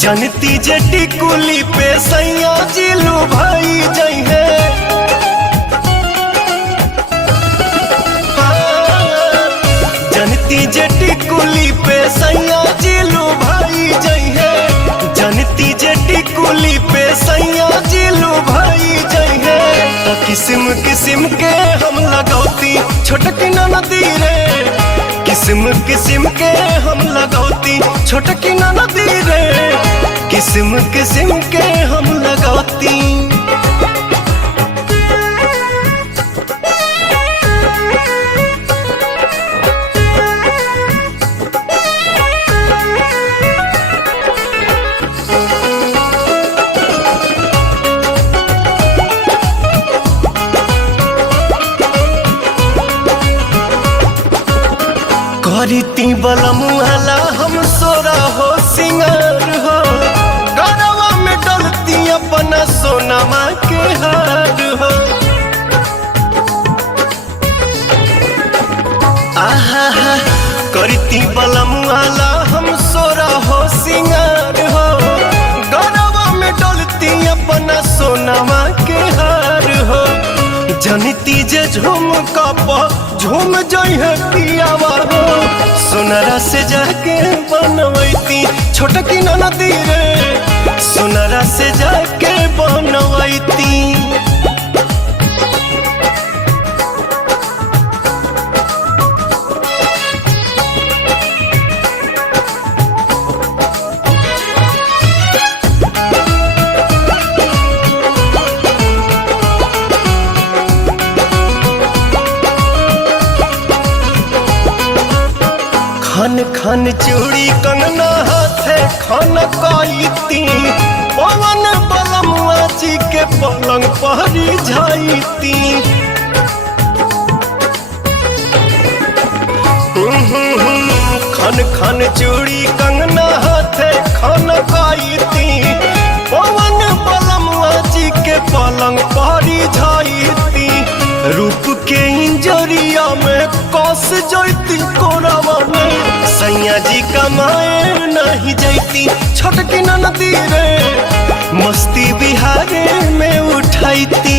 जनती जटी कुली पे सैया जिलू भाई जइहे। जनती जटी कुली पे सैया जिलू भाई जइहे। जनती जटी कुली पे सैया जिलू भाई जइहे। तो किस्म किस्म के हम लगौती छोटकी नदी रे। किस्म किस्म के हम लगौती छोटकी नदी रे। किस्म किस्म के हम लगौती। करीती बलमुहला हम सोरा हो सिंगार हो। गरवा में डलती अपना सोनमा के हार हो। आहा करीती बलमुहला हम सोरा हो सिंगार हो। गरवा में डलती अपना सोनमा के हार हो। जनती जे झूम कप झूम जइहे पियावा हो। सोनरा से जाके बनवैती छोटकी नदी रे। सोनरा से जाके बनवैती। खन खन चूड़ी कंगना हाथे खन कईती। पवन बलमुआ जी के पलंग पहरी जाईती। खन खन चूड़ी कंगना हाथे खन कईती। पवन बलमुआ जी के पलंग पहरी जाईती। रूप के इंजरिया में कस जैती कोरावा में। सैया जी कमाए नहीं जैती छोटकी नदी रे। मस्ती बिहारे में उठाईती।